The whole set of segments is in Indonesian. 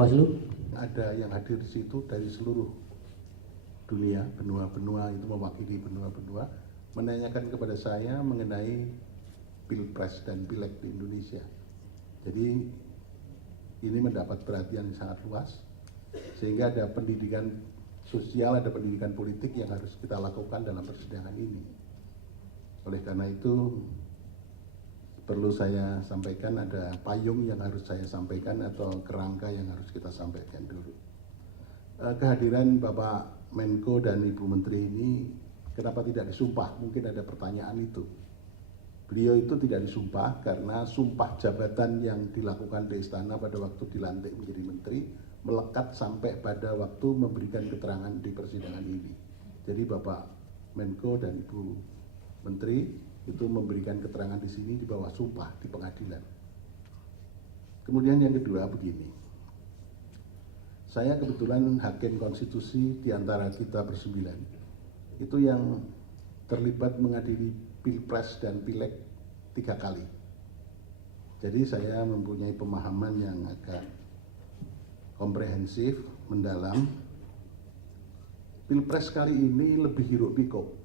Bawaslu? Ada yang hadir di situ dari seluruh dunia, benua-benua itu mewakili benua-benua, menanyakan kepada saya mengenai Pilpres dan Pileg di Indonesia. Jadi ini mendapat perhatian yang sangat luas, sehingga ada pendidikan sosial, ada pendidikan politik yang harus kita lakukan dalam persidangan ini. Oleh karena itu perlu saya sampaikan, ada payung yang harus saya sampaikan atau kerangka yang harus kita sampaikan dulu. Kehadiran Bapak Menko dan Ibu Menteri ini kenapa tidak disumpah? Mungkin ada pertanyaan itu. Beliau itu tidak disumpah karena sumpah jabatan yang dilakukan di istana pada waktu dilantik menjadi menteri melekat sampai pada waktu memberikan keterangan di persidangan ini. Jadi Bapak Menko dan Ibu Menteri itu memberikan keterangan di sini di bawah sumpah di pengadilan. Kemudian yang kedua begini, saya kebetulan hakim konstitusi di antara kita bersembilan, itu yang terlibat mengadili Pilpres dan Pileg 3 kali. Jadi saya mempunyai pemahaman yang agak komprehensif, mendalam. Pilpres kali ini lebih hiruk pikuk.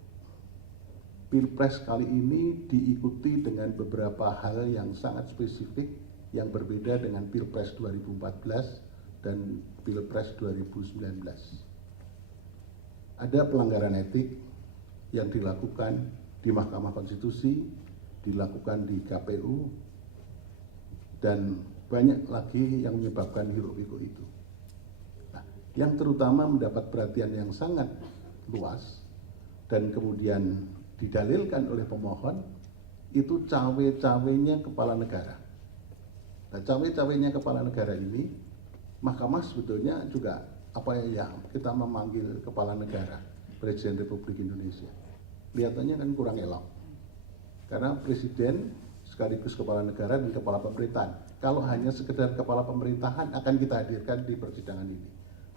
Pilpres kali ini diikuti dengan beberapa hal yang sangat spesifik yang berbeda dengan Pilpres 2014 dan Pilpres 2019. Ada pelanggaran etik yang dilakukan di Mahkamah Konstitusi, dilakukan di KPU, dan banyak lagi yang menyebabkan hiruk-pikuk itu. Nah, yang terutama mendapat perhatian yang sangat luas dan kemudian didalilkan oleh pemohon itu cawe-cawenya kepala negara. Nah, cawe-cawenya kepala negara ini, Mahkamah sebetulnya juga kita memanggil kepala negara, Presiden Republik Indonesia. Kelihatannya kan kurang elok. Karena Presiden sekaligus kepala negara dan kepala pemerintahan. Kalau hanya sekedar kepala pemerintahan akan kita hadirkan di persidangan ini.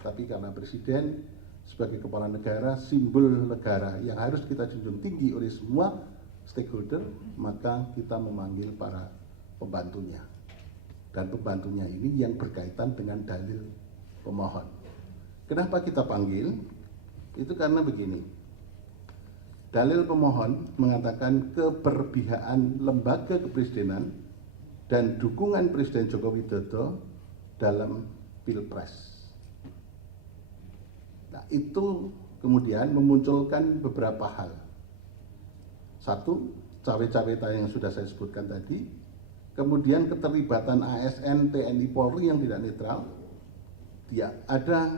Tapi karena Presiden sebagai kepala negara, simbol negara yang harus kita junjung tinggi oleh semua stakeholder, maka kita memanggil para pembantunya. Dan pembantunya ini yang berkaitan dengan dalil pemohon. Kenapa kita panggil? Itu karena begini. Dalil pemohon mengatakan keberpihakan lembaga kepresidenan dan dukungan Presiden Joko Widodo dalam Pilpres. Nah, itu kemudian memunculkan beberapa hal. Satu, cawe-cawe yang sudah saya sebutkan tadi. Kemudian keterlibatan ASN, TNI, Polri yang tidak netral. Ada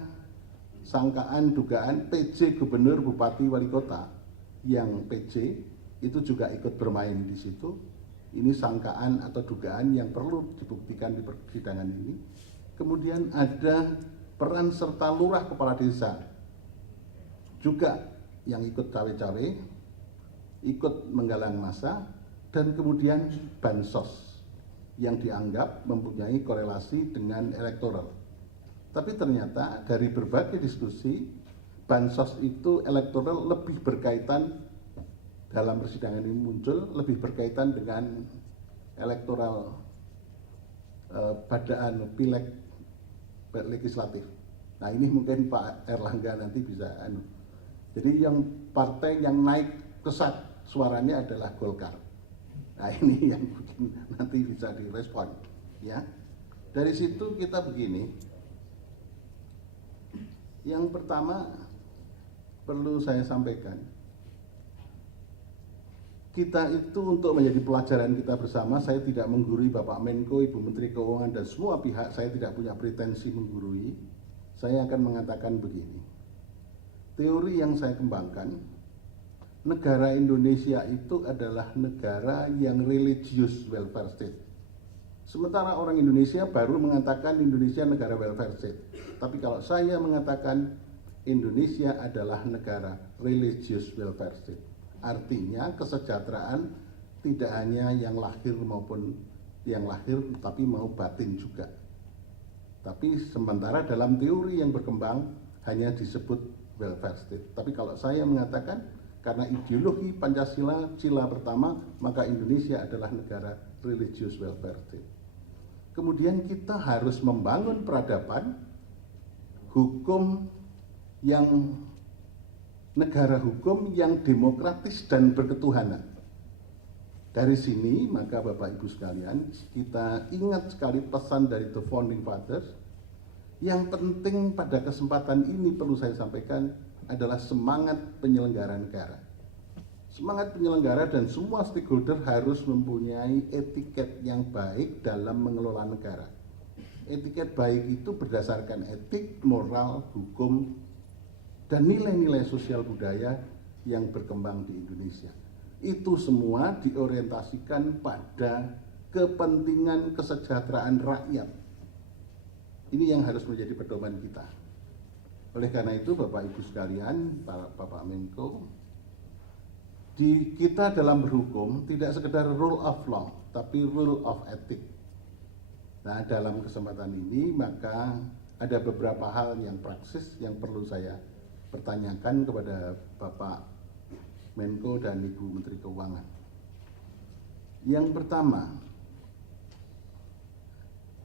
sangkaan, dugaan PJ Gubernur, Bupati, Wali Kota yang PJ itu juga ikut bermain di situ. Ini sangkaan atau dugaan yang perlu dibuktikan di persidangan ini. Kemudian ada peran serta lurah kepala desa juga yang ikut cawe-cawe, ikut menggalang massa, dan kemudian bansos yang dianggap mempunyai korelasi dengan elektoral. Tapi ternyata dari berbagai diskusi, bansos itu elektoral lebih berkaitan, dalam persidangan ini muncul, lebih berkaitan dengan elektoral padaan pileg legislatif. Nah, ini mungkin Pak Erlangga nanti bisa jadi yang partai yang naik pesat suaranya adalah Golkar. Nah, ini yang mungkin nanti bisa direspon, ya. Dari situ kita begini. Yang pertama perlu saya sampaikan, kita itu untuk menjadi pelajaran kita bersama, saya tidak menggurui Bapak Menko, Ibu Menteri Keuangan dan semua pihak, saya tidak punya pretensi menggurui. Saya akan mengatakan begini. Teori yang saya kembangkan, negara Indonesia itu adalah negara yang religious welfare state. Sementara orang Indonesia baru mengatakan Indonesia negara welfare state. Tapi kalau saya mengatakan Indonesia adalah negara religious welfare state. Artinya kesejahteraan tidak hanya yang lahir maupun yang lahir, tapi mau batin juga. Tapi sementara dalam teori yang berkembang hanya disebut welfare state. Tapi kalau saya mengatakan karena ideologi Pancasila, Sila pertama, maka Indonesia adalah negara religious welfare state. Kemudian kita harus membangun peradaban hukum yang negara hukum yang demokratis dan berketuhanan. Dari sini maka Bapak Ibu sekalian, kita ingat sekali pesan dari The Founding Fathers. Yang penting pada kesempatan ini perlu saya sampaikan adalah semangat penyelenggara negara. Semangat penyelenggara dan semua stakeholder harus mempunyai etiket yang baik dalam mengelola negara. Etiket baik itu berdasarkan etik, moral, hukum, dan nilai-nilai sosial budaya yang berkembang di Indonesia. Itu semua diorientasikan pada kepentingan kesejahteraan rakyat. Ini yang harus menjadi pedoman kita. Oleh karena itu Bapak Ibu sekalian, Bapak Menko, di kita dalam berhukum tidak sekedar rule of law, tapi rule of ethic. Nah, dalam kesempatan ini maka ada beberapa hal yang praksis yang perlu saya pertanyakan kepada Bapak Menko dan Ibu Menteri Keuangan. Yang pertama,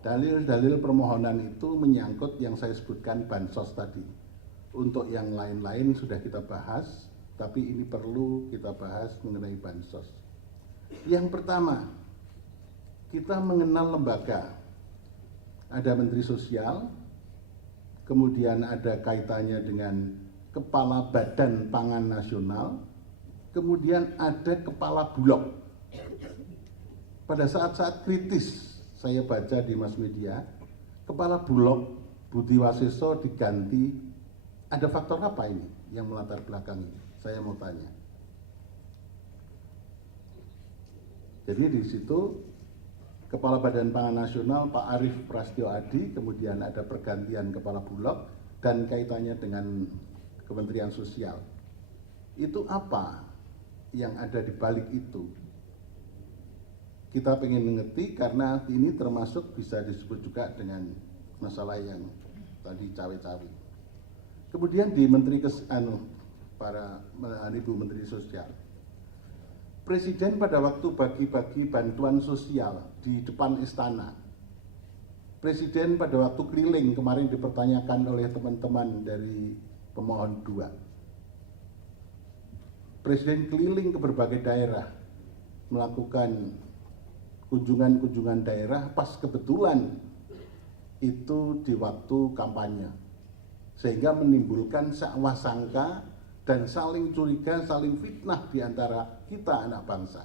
dalil-dalil permohonan itu menyangkut yang saya sebutkan bansos tadi. Untuk yang lain-lain sudah kita bahas, tapi ini perlu kita bahas mengenai bansos. Yang pertama, kita mengenal lembaga. Ada Menteri Sosial, kemudian ada kaitannya dengan Kepala Badan Pangan Nasional, kemudian ada Kepala Bulog. Pada saat-saat kritis, saya baca di mass media, Kepala Bulog Budi Waseso diganti. Ada faktor apa ini yang melatar belakang ini? Saya mau tanya. Jadi di situ Kepala Badan Pangan Nasional Pak Arief Prasetyo Adi, kemudian ada pergantian Kepala Bulog dan kaitannya dengan Kementerian Sosial. Itu apa yang ada di balik itu? Kita ingin mengerti karena ini termasuk bisa disebut juga dengan masalah yang tadi cawe-cawe. Kemudian di para Ibu Menteri Sosial, Presiden pada waktu bagi-bagi bantuan sosial di depan istana, Presiden pada waktu keliling kemarin dipertanyakan oleh teman-teman dari pemohon 2. Presiden keliling ke berbagai daerah melakukan kunjungan-kunjungan daerah pas kebetulan itu di waktu kampanye, sehingga menimbulkan sakwa sangka dan saling curiga, saling fitnah di antara kita anak bangsa.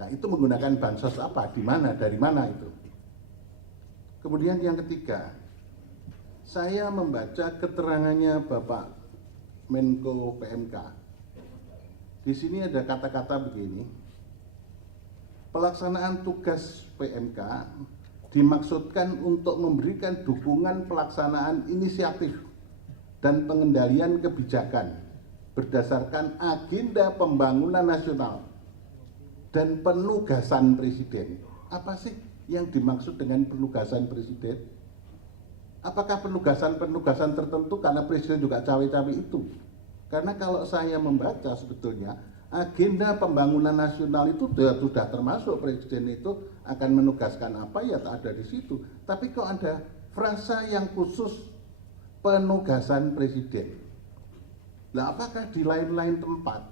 Nah, itu menggunakan bansos apa, di mana, dari mana itu. Kemudian yang ketiga, saya membaca keterangannya Bapak Menko PMK. Di sini ada kata-kata begini, pelaksanaan tugas PMK dimaksudkan untuk memberikan dukungan pelaksanaan inisiatif dan pengendalian kebijakan berdasarkan agenda pembangunan nasional dan penugasan Presiden. Apa sih yang dimaksud dengan penugasan Presiden? Apakah penugasan tertentu karena Presiden juga cawe-cawe itu? Karena kalau saya membaca sebetulnya agenda pembangunan nasional itu sudah termasuk Presiden itu akan menugaskan apa ya tak ada di situ. Tapi kok ada frasa yang khusus penugasan Presiden. Nah, apakah di lain-lain tempat,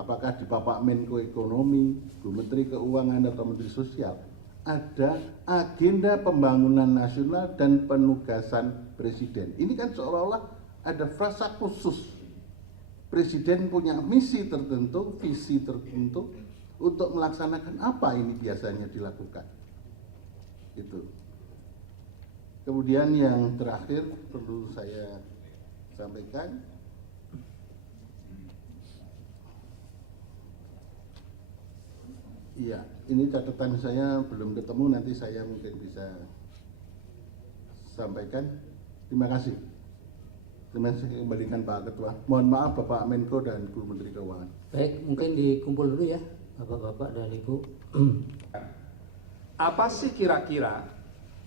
apakah di Bapak Menko Ekonomi, Bu Menteri Keuangan atau Menteri Sosial, ada agenda pembangunan nasional dan penugasan Presiden? Ini kan seolah-olah ada frasa khusus. Presiden punya misi tertentu, visi tertentu untuk melaksanakan apa ini biasanya dilakukan. Itu. Kemudian yang terakhir perlu saya sampaikan, iya, ini catatan saya belum ketemu, nanti saya mungkin bisa sampaikan. Terima kasih. Terima kasih, kembalikan Pak Ketua. Mohon maaf Bapak Menko dan Bu Menteri Keuangan. Baik, mungkin dikumpul dulu ya Bapak-bapak dan Ibu. Apa sih kira-kira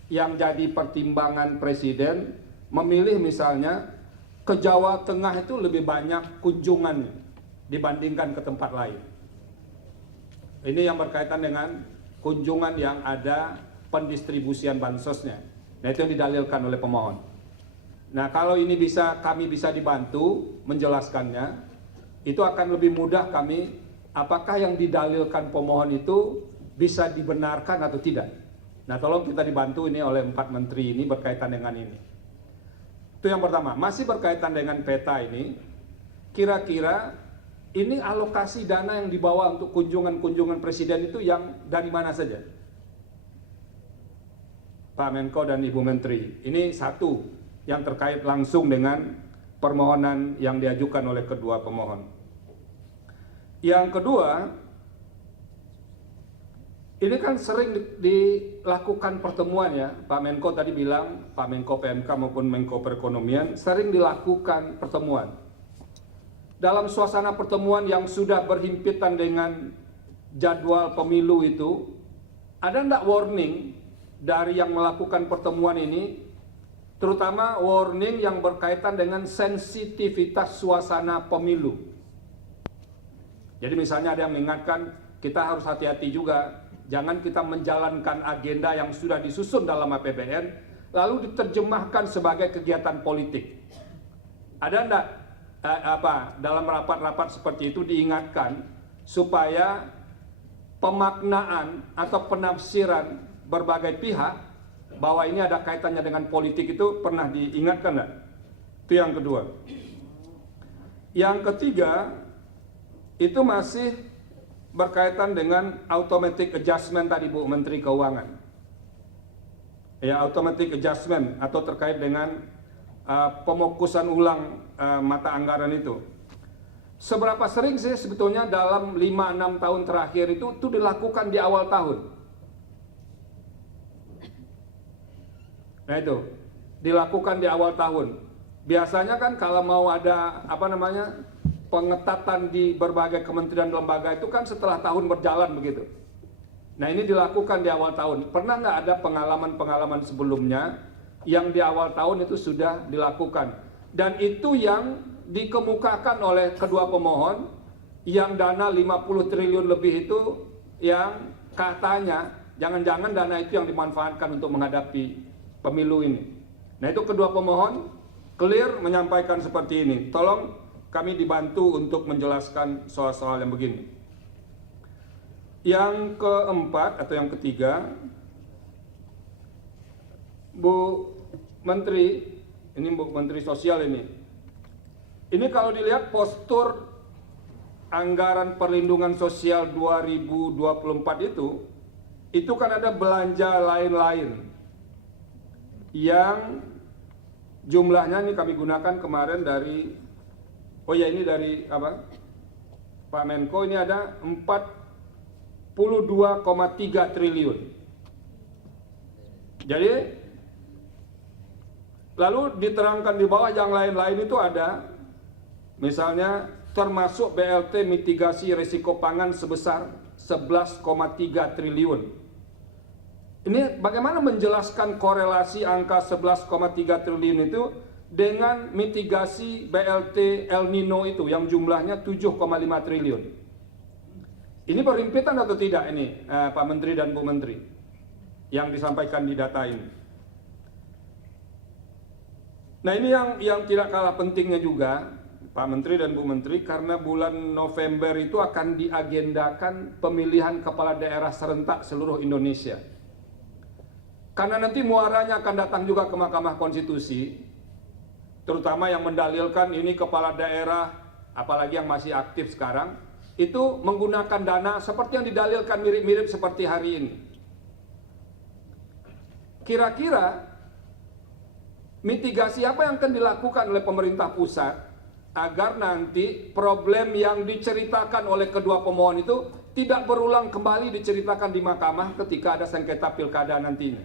yang jadi pertimbangan Presiden memilih misalnya ke Jawa Tengah itu lebih banyak kunjungan dibandingkan ke tempat lain? Ini yang berkaitan dengan kunjungan yang ada pendistribusian bansosnya. Nah, itu yang didalilkan oleh pemohon. Nah, kalau ini kami bisa dibantu menjelaskannya, itu akan lebih mudah kami apakah yang didalilkan pemohon itu bisa dibenarkan atau tidak. Nah, tolong kita dibantu ini oleh 4 menteri ini berkaitan dengan ini. Itu yang pertama. Masih berkaitan dengan peta ini, kira-kira ini alokasi dana yang dibawa untuk kunjungan-kunjungan presiden itu yang dari mana saja? Pak Menko dan Ibu Menteri. Ini satu yang terkait langsung dengan permohonan yang diajukan oleh kedua pemohon. Yang kedua, ini kan sering dilakukan pertemuan ya, Pak Menko tadi bilang, Pak Menko PMK maupun Menko Perekonomian sering dilakukan pertemuan. Dalam suasana pertemuan yang sudah berhimpitan dengan jadwal pemilu itu, ada enggak warning dari yang melakukan pertemuan ini, terutama warning yang berkaitan dengan sensitivitas suasana pemilu. Jadi misalnya ada yang mengingatkan, kita harus hati-hati juga, jangan kita menjalankan agenda yang sudah disusun dalam APBN, lalu diterjemahkan sebagai kegiatan politik. Ada enggak dalam rapat-rapat seperti itu diingatkan supaya pemaknaan atau penafsiran berbagai pihak bahwa ini ada kaitannya dengan politik itu pernah diingatkan enggak? Itu yang kedua. Yang ketiga, itu masih berkaitan dengan automatic adjustment tadi Bu Menteri Keuangan. Ya, automatic adjustment atau terkait dengan pemokusan ulang mata anggaran itu. Seberapa sering sih sebetulnya dalam 5-6 tahun terakhir itu dilakukan di awal tahun? Nah itu, dilakukan di awal tahun. Biasanya kan kalau mau ada pengetatan di berbagai kementerian dan lembaga itu kan setelah tahun berjalan begitu. Nah ini dilakukan di awal tahun. Pernah nggak ada pengalaman-pengalaman sebelumnya yang di awal tahun itu sudah dilakukan? Dan itu yang dikemukakan oleh kedua pemohon, yang dana 50 triliun lebih itu yang katanya jangan-jangan dana itu yang dimanfaatkan untuk menghadapi pemilu ini. Nah itu kedua pemohon clear menyampaikan seperti ini. Tolong kami dibantu untuk menjelaskan soal-soal yang begini. Yang keempat atau yang ketiga, Bu Menteri, ini Bu Menteri Sosial ini kalau dilihat postur anggaran perlindungan sosial 2024 itu kan ada belanja lain-lain yang jumlahnya ini kami gunakan kemarin dari Pak Menko, ini ada 42,3 triliun. Jadi lalu diterangkan di bawah yang lain-lain itu ada misalnya termasuk BLT mitigasi risiko pangan sebesar 11,3 triliun. Ini bagaimana menjelaskan korelasi angka 11,3 triliun itu dengan mitigasi BLT El Nino itu yang jumlahnya 7,5 triliun. Ini berhimpitan atau tidak ini Pak Menteri dan Bu Menteri yang disampaikan di data ini? Nah ini yang tidak kalah pentingnya juga Pak Menteri dan Bu Menteri, karena bulan November itu akan diagendakan pemilihan kepala daerah serentak seluruh Indonesia. Karena nanti muaranya akan datang juga ke Mahkamah Konstitusi, terutama yang mendalilkan ini kepala daerah, apalagi yang masih aktif sekarang, itu menggunakan dana seperti yang didalilkan mirip-mirip seperti hari ini. Kira-kira mitigasi apa yang akan dilakukan oleh pemerintah pusat agar nanti problem yang diceritakan oleh kedua pemohon itu tidak berulang kembali diceritakan di mahkamah ketika ada sengketa pilkada nantinya.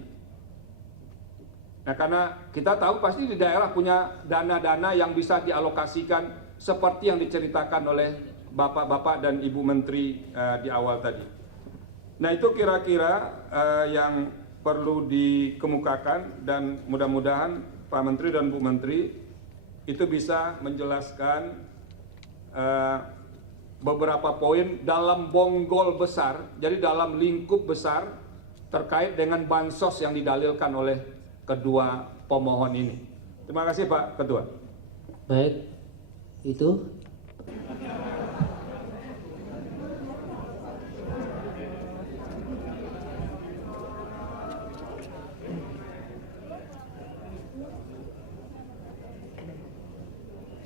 Nah, karena kita tahu pasti di daerah punya dana-dana yang bisa dialokasikan seperti yang diceritakan oleh Bapak-Bapak dan Ibu Menteri di awal tadi. Nah itu kira-kira yang perlu dikemukakan, dan mudah-mudahan Pak Menteri dan Bu Menteri itu bisa menjelaskan beberapa poin dalam bonggol besar, jadi dalam lingkup besar terkait dengan bansos yang didalilkan oleh kedua pemohon ini. Terima kasih Pak Ketua. Baik, itu